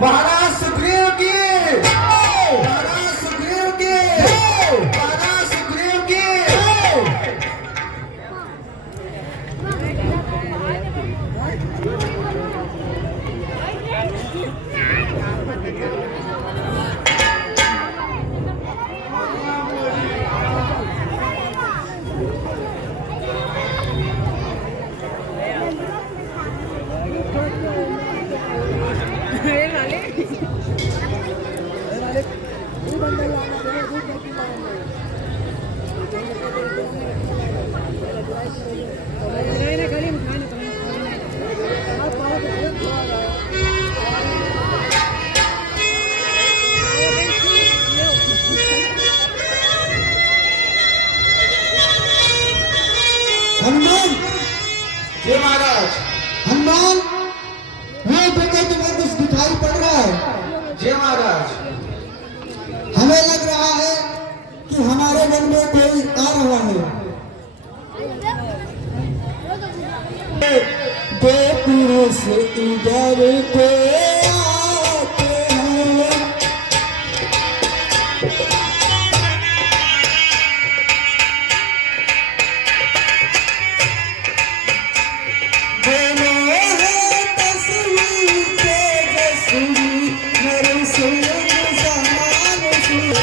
महाराज सुग्रीव की, महाराज सुग्रीव की, महाराज सुग्रीव की। हनुमान जय महाराज। हनुमान वो देखो तुम्हें कुछ दिखाई पड़ रहा है? जय महाराज। हमें लग रहा है कि हमारे मन में कोई आ रहा है। दो पुरुष इधर को आते हैं, दोनों हैं तस्वीर तेजस्वी, नरसिंह समान सूरी।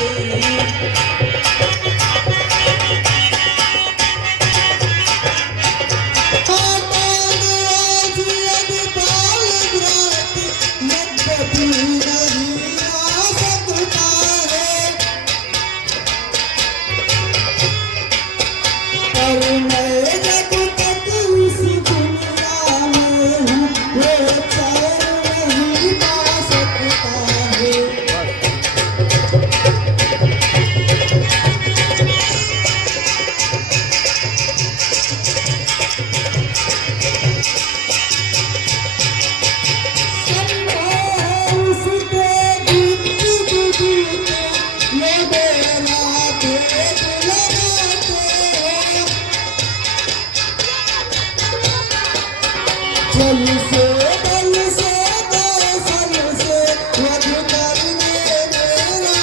जल से बल से कौशल से वध करने मेरा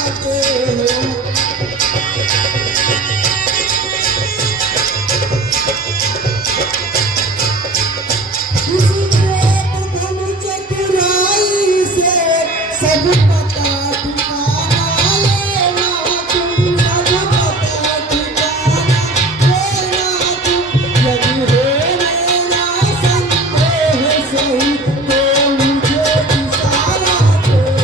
आते हैं। इस प्रेम धन चतुराई से सब पता ठिकाना लेना तुम, सब पता ठिकाना लेना तुम। यदि है मेरा संदेह सही तो मुझे इशारा देना।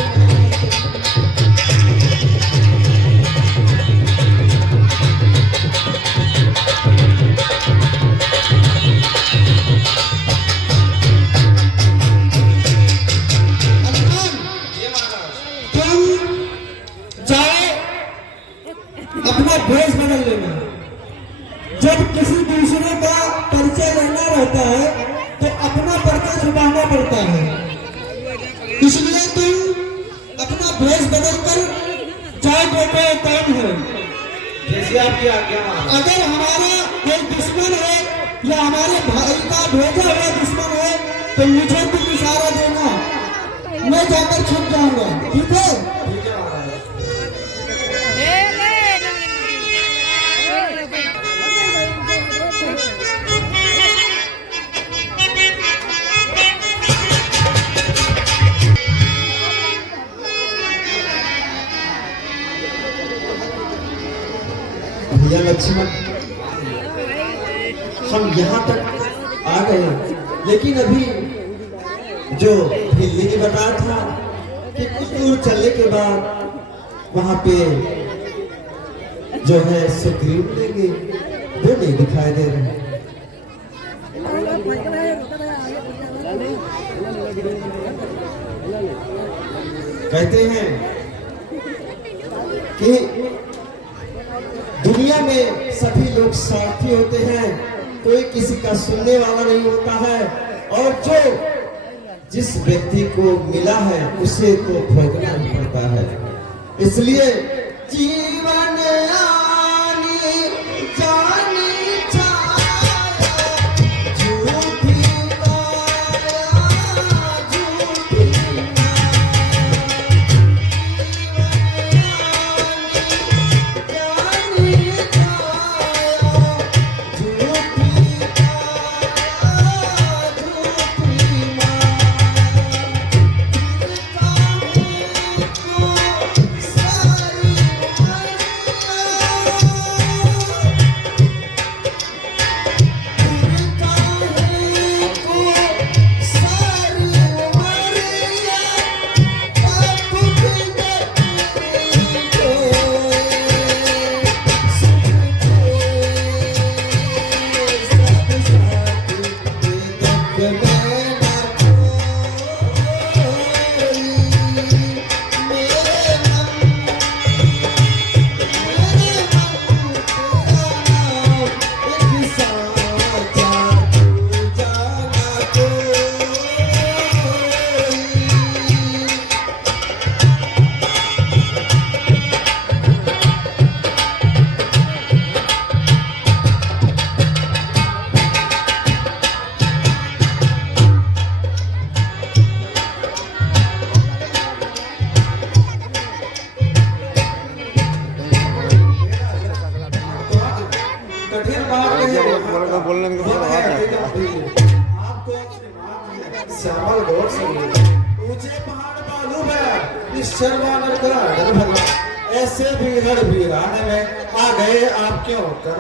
हनुमान जय महाराज। तुम जाओ अपना भेष बदल लेना। जब किसी दूसरे का परिचय लेना रहता है तो अपना परिचय छुपाना पड़ता है, इसलिए तुम अपना भेष बदल कर जाओ। बेटे कौन है? जैसे आपकी आज्ञा महाराज। अगर हमारा कोई दुश्मन है या हमारे भाई का भेजा हुआ दुश्मन है तो मुझे तुम इशारा देना, मैं जाकर छुप जाऊंगा। ठीक है? ठीक है महाराज। भैया लक्ष्मण, हम यहाँ तक आ गए, लेकिन अभी जो बिल्ली ने बताया था कि कुछ दूर चलने के बाद वहाँ पे जो है सुग्रीव मिलेंगे, वो नहीं दिखाई दे रहे। कहते हैं कि दुनिया में सभी लोग स्वार्थी होते हैं, कोई किसी का सुनने वाला नहीं होता है, और जो जिस व्यक्ति को मिला है उसे तो भोगना ही पड़ता है। इसलिए जीवन आनी जानी छाया, झूठी काया झूठी आपको श्यामल गौर से ऊंचे पहाड़ मालूम है इस शर्मानर का डर भला ऐसे भीड़ वीराने में आ गए आप क्यों कर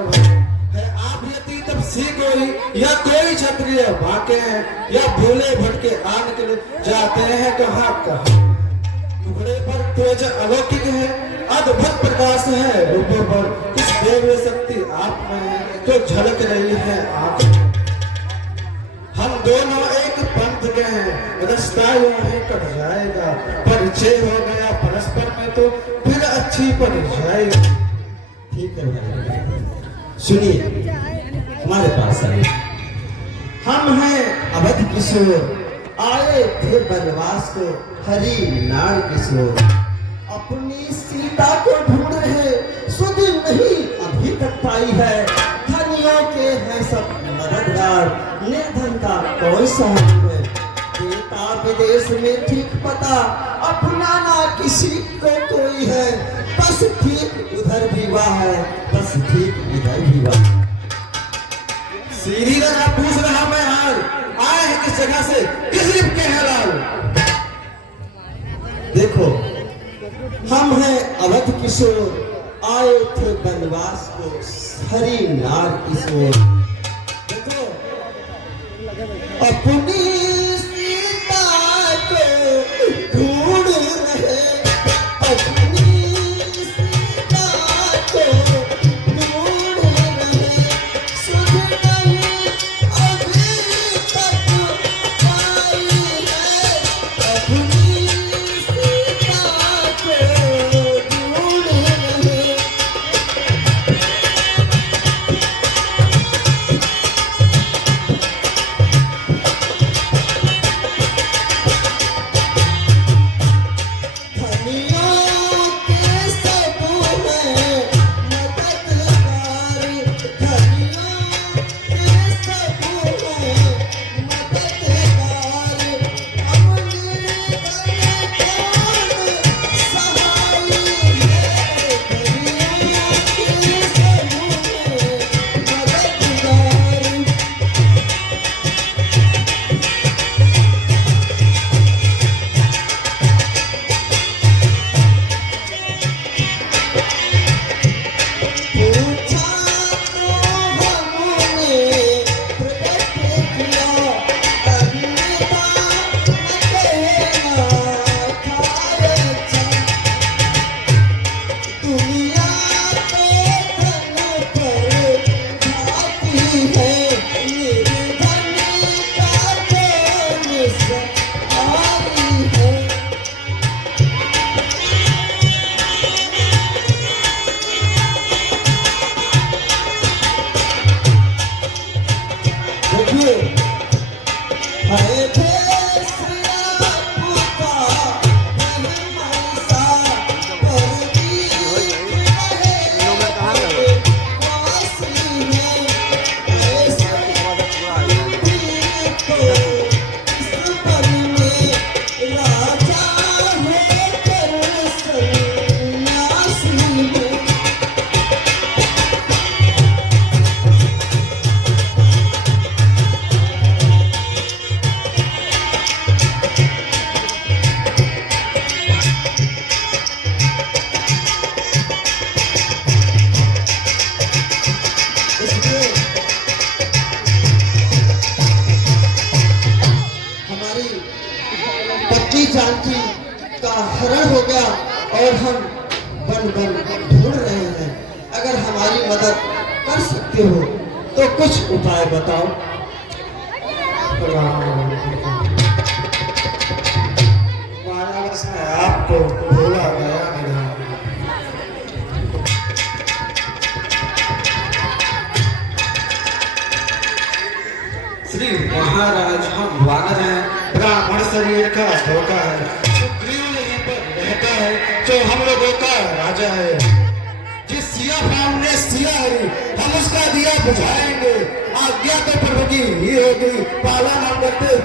है आप यदि तब सी कोई या कोई क्षत्रिय भाके हैं या भूले भटके आन के लिए जाते हैं कहाँ टुकड़े पर तेज अलौकिक है अद्भुत प्रकाश है रूपों पर इस देव शक्ति आप में है तो झलक रही है आप हम दोनों एक पंथ के हैं रास्ता यूं ही कट जाएगा परिचय हो गया परस्पर में तो फिर अच्छी पड़ जाएगी। ठीक है भाई, सुनिए हमारे पास आइए। हम हैं अवध किशोर, आए थे वनवास को हरी नाड़ किशोर। अपनी सीता को ढूंढ रहे सुधि नहीं अभी तक पाई है। धनियों के हैं सब मददगार, निर्धन का कोई सहारा है। देता विदेश में ठीक पता, अपना ना किसी को कोई है। बस ठीक उधर भी वाह है, बस ठीक इधर भी वाह। सीधी तरह पूछ रहा मैं हाल आए हैं किस जगह से किस रिप के हैं लाल। देखो हम हैं अवध किशोर, आए थे वनवास को हरी नार किशोर। देखो अपनी सीता को ढूंढ रहे, अपनी सीता को ढूंढ रहे। सुध नहीं अभी तक पाई है, अपनी सीता को ढूंढ रहे। जानकी का हरण हो गया और हम वन वन ढूंढ रहे हैं। अगर हमारी मदद कर सकते हो तो कुछ उपाय बताओ। मायावश में आपको भूला गया मेरा। श्री महाराज हम वानर हैं, ब्राह्मण शरीर का धोखा है, सुग्रीव यहीं पर रहता है जो हम लोगों का राजा है। जिस सिया फाम ने सिया हरी हम उसका दिया बुझाएंगे, आज्ञा तो प्रभु की ही होगी, पालन हम करते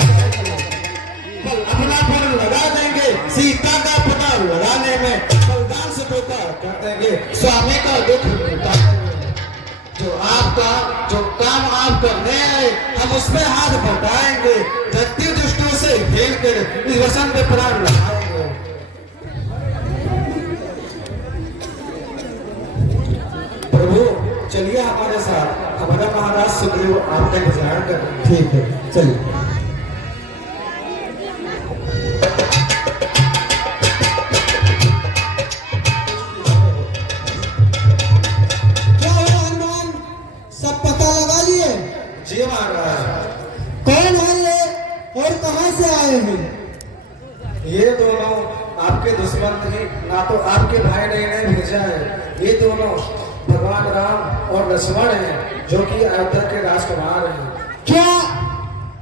बल अपना पर लगा देंगे, सीता का पता लगाने में बलिदान से धोखा कर देंगे, स्वामी का दुख मिटा देंगे। जो काम माफ करने आए, हम उसमें हाथ बटाएंगे, धरती दुष्टों से खेल कर इस वसन पे प्राण लगाएंगे। प्रभु चलिए हमारे साथ, हमारा महाराज सुग्रीव आपका इंतजार कर रहे हैं। ठीक है, चलिए। क्या हुआ हनुमान, सब पता लगा लिए? जी महाराज। कौन है ये और कहां से आए हैं? ये दोनों आपके दुश्मन थे, ना तो आपके भाई ने इन्हें भेजा है। ये दोनों भगवान राम और लक्ष्मण हैं, जो कि अयोध्या के राजकुमार हैं। क्या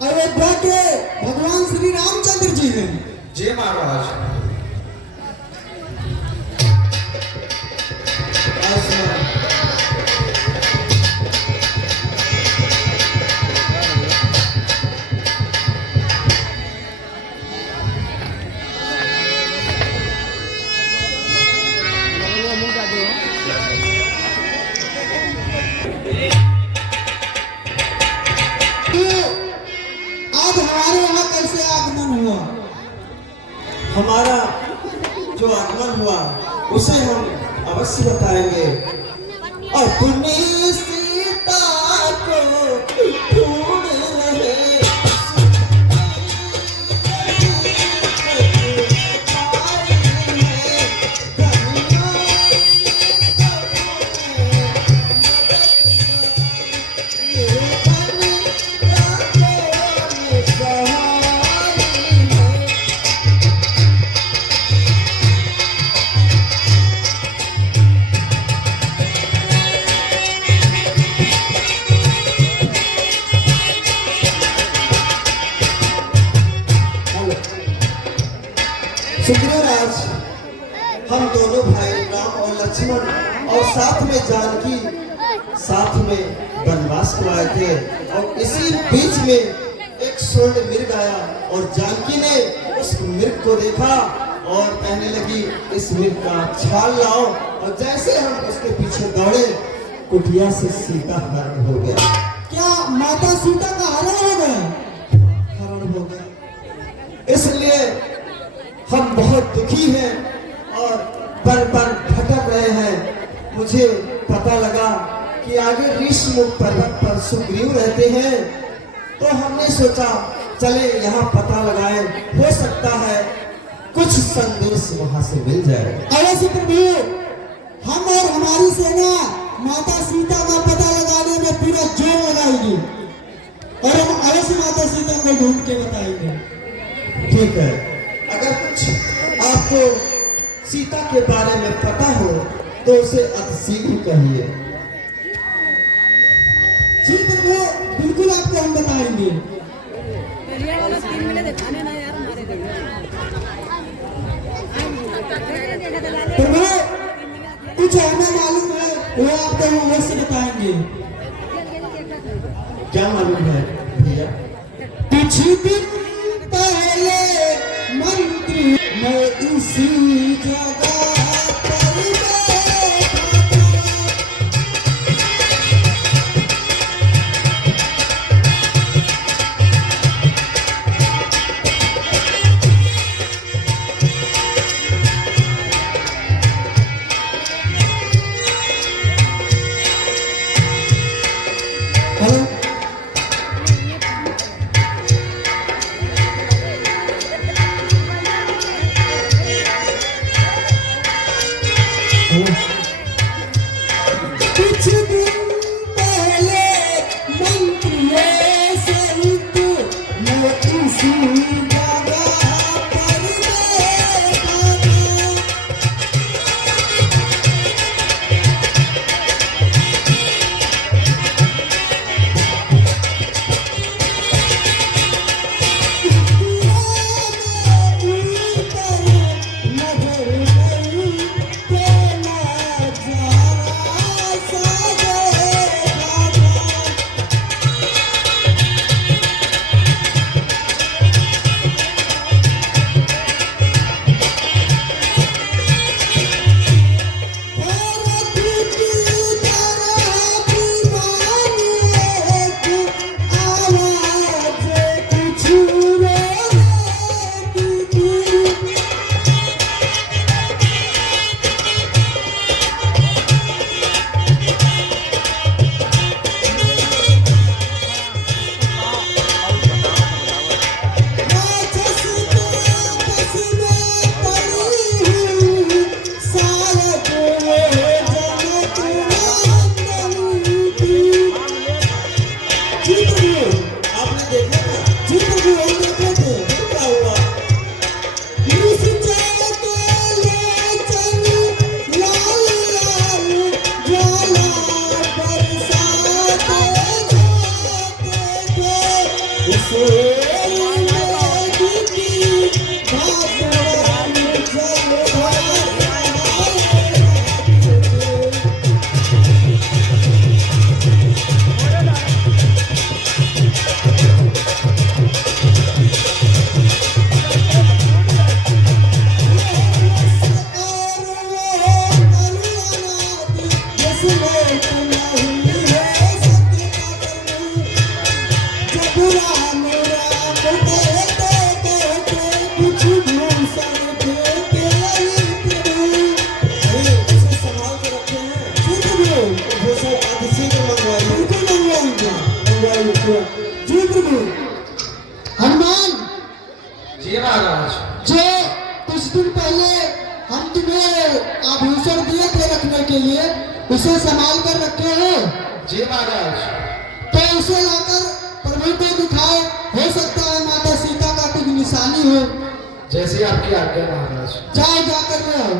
अयोध्या के भगवान श्री रामचंद्र जी हैं? जी महाराज। आज हमारे यहाँ कैसे आगमन हुआ? हमारा जो आगमन हुआ उसे हम अवश्य बताएंगे। अपनी सीता को ढूंढ रहे सुग्रीवराज, हम दोनों भाई राम और लक्ष्मण और साथ में जानकी साथ में वनवास को आए थे, और इसी बीच में एक स्वर्ण मृग आया और जानकी ने उस मृग को देखा और कहने लगी इस मृग का छाल लाओ, और जैसे हम उसके पीछे दौड़े कुटिया से सीता हरण हो गया। क्या माता सीता का हरण हो गया? हरण हो गया। इसलिए हम बहुत दुखी हैं और पल पल भटक रहे हैं। मुझे पता लगा कि आगे ऋषिमुख पर्वत पर सुग्रीव रहते हैं, तो हमने सोचा चले यहाँ पता लगाएं, हो सकता है कुछ संदेश वहां से मिल जाए। अवश्य प्रभु, हम और हमारी सेना माता सीता का पता लगाने में पूरा जोर लगाएगी और हम अवश्य माता सीता को ढूंढ के बताएंगे। ठीक है, अगर कुछ आपको सीता के बारे में पता हो तो उसे अतिशीघ्र कहिए। जी प्रभु, बिल्कुल आपको हम बताएंगे। प्रभु, कुछ हमें मालूम है वो आपको हम अवश्य बताएंगे। क्या मालूम है भैया? कुछ दिन पहले मंत्री मैं इसी जगह पर बैठा था। हेलो, निश्चय के लोचन लाल लाल ज्वाला बरसाते जाते थे उसे हनुमान जी महाराज। जो कुछ दिन पहले हम तुम्हें आभूषण दिए थे रखने के लिए उसे संभाल कर रखे हो। जी महाराज। तो उसे लाकर प्रभु को दिखाओ, हो सकता है माता सीता का कुछ निशानी हो। जैसी आपकी आज्ञा महाराज। जाओ जाकर ले आओ।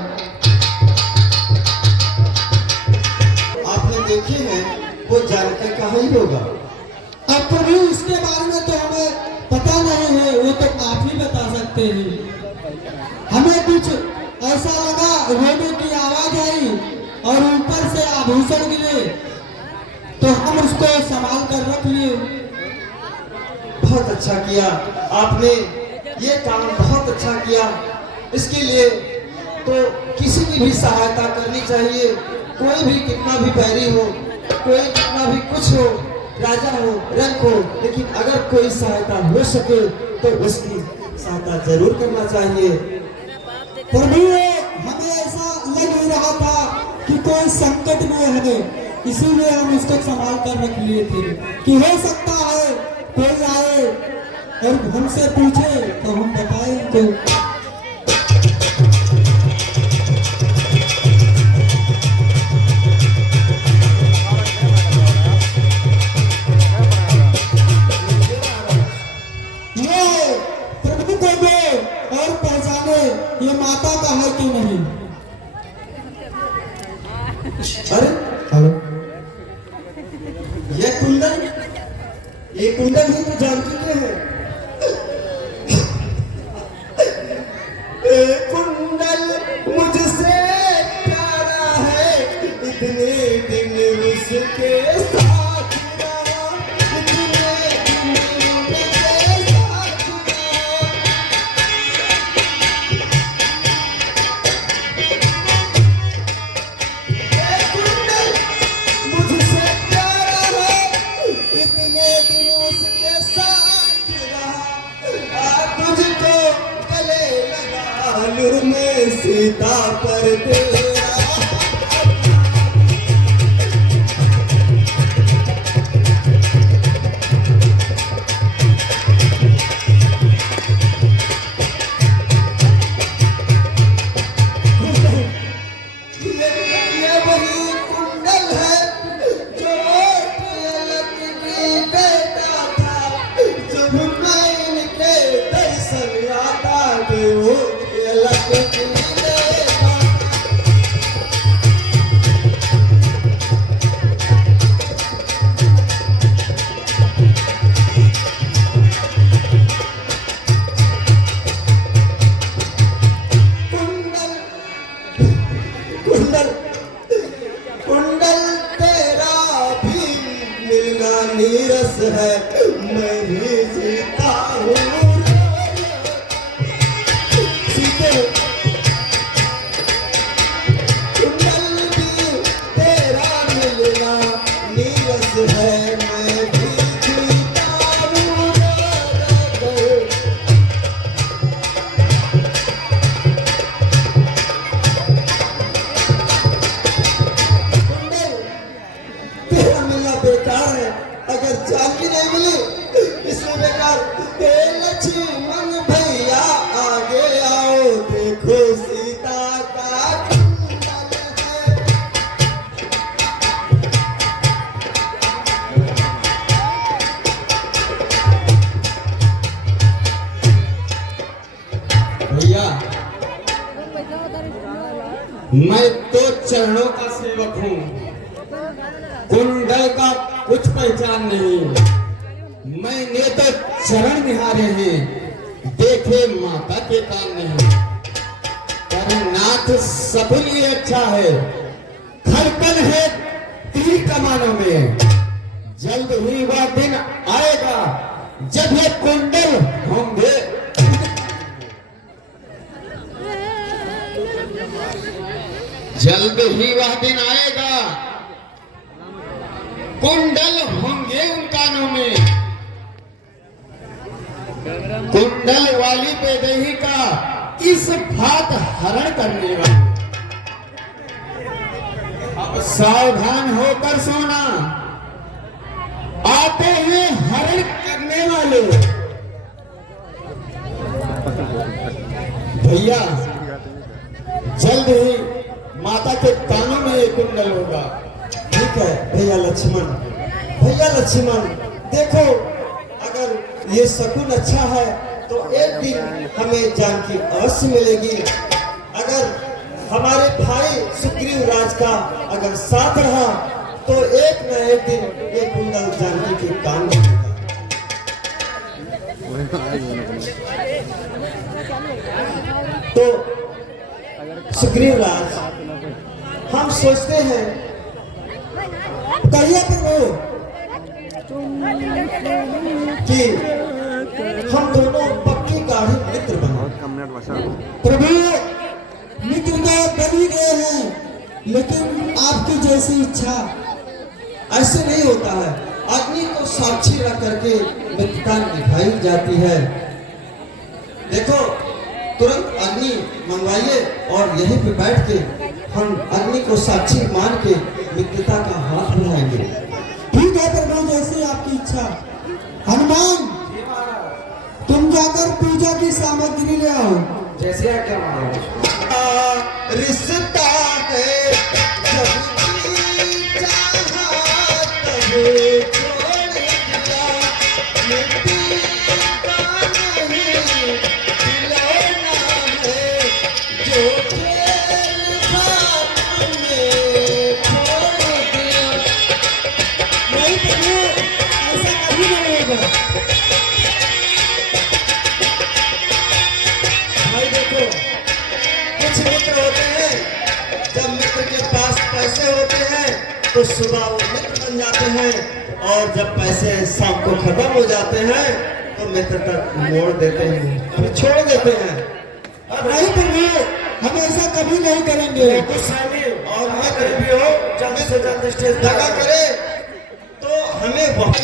आपने देखे हैं वो जानकर कहाँ ही होगा। अब प्रभु इसके बारे में तो हमें पता नहीं है, वो तो आप ही बता सकते हैं। हमें कुछ ऐसा लगा रोने की आवाज आई और ऊपर से आभूषण गिरे तो हम उसको संभाल कर रख लिए। बहुत अच्छा किया आपने, ये काम बहुत अच्छा किया। इसके लिए तो किसी की भी सहायता करनी चाहिए। कोई भी कितना भी बैरी हो, कोई कितना भी कुछ हो, राजा हो रंग हो, लेकिन अगर कोई सहायता हो सके तो उसकी सहायता जरूर करना चाहिए। प्रभु हमें ऐसा लग ही रहा था कि कोई संकट में है हमें, इसीलिए हम उसको संभाल कर रख लिए थे कि हो सकता है कोई आए और हमसे पूछे तो हम बताएं उनको। ये माता का है कि नहीं? अरे हेलो, ये कुंडल ही तो जान चुके हैं। कुंडल मुझसे प्यारा है, इतने दिन उसके साथ रहा, इतने दिन उसके साथ रहा। मुझसे प्यारा है, इतने दिन उसके साथ रहा। तुझको गले लगा लूं मैं सीता पर तेरा। ये वही कुंडल है जो तिलक की बेटा था, जब मैं इनके दर्शन आता कि वो तिलक की बेटा। कुंडल कुंडल तेरा भी मिलना नीरस है, मैं भी जीता हूँ। सीते मैं तो चरणों का सेवक हूँ, कुंडल का कुछ पहचान नहीं। मैंने तो चरण निहारे हैं, देखे माता के काम नहीं। पर नाथ सब लिए अच्छा है, धड़कन है तीर कमानों में। जल्द ही वह दिन आएगा जब ये कुंडल होंगे। जल्द ही वह दिन आएगा, कुंडल होंगे उन कानों में। कुंडल वाली पेदही का इस भात हरण करने वाला। अब सावधान होकर सोना, आते हैं हरण करने वाले। भैया जल्द ही माता के कानों में एक कुंडल होगा। ठीक है भैया लक्ष्मण, भैया लक्ष्मण देखो, अगर ये शकुन अच्छा है तो एक दिन हमें जानकी अवश्य मिलेगी। अगर हमारे भाई सुग्रीव राज का अगर साथ रहा तो एक न एक दिन ये कुंडल जानकी के कान में होगा। तो सुग्रीव राज, हम सोचते हैं, कहिए प्रभु कि हम दोनों पक्की गाढ़ी मित्र बने। प्रभु मित्र तो बन ही गए हैं, लेकिन आपकी जैसी इच्छा। ऐसे नहीं होता है, अग्नि को साक्षी रख करके मित्रता निभाई जाती है। देखो तुरंत अग्नि मंगवाइए और यहीं पे बैठ के हम अग्नि को साक्षी मान के मित्रता का हाथ बढ़ाएंगे। ठीक है प्रभु, जैसी आपकी इच्छा। हनुमान तुम जाकर पूजा की सामग्री ले आओ। जैसे आज्ञा महाराज। रिश्ता है जब की चाहत है, छोड़ दिया मिट्टी का नहीं खिलौना है, जो खेल खाने में छोड़ दिया। नहीं प्रभु, ऐसा कभी नहीं होगा। भाई देखो, कुछ मित्र होते हैं, जब मित्र के पास पैसे होते हैं तो सुबह वो मित्र बन जाते हैं, और जब पैसे शाम को खत्म हो जाते हैं तो मित्रता मोड़ देते हैं, फिर छोड़ देते हैं। नहीं प्रभु, हम ऐसा कभी नहीं करेंगे। और मित्र भी हो जल्द से जल्द स्टेज लगा करे तो हमें बहुत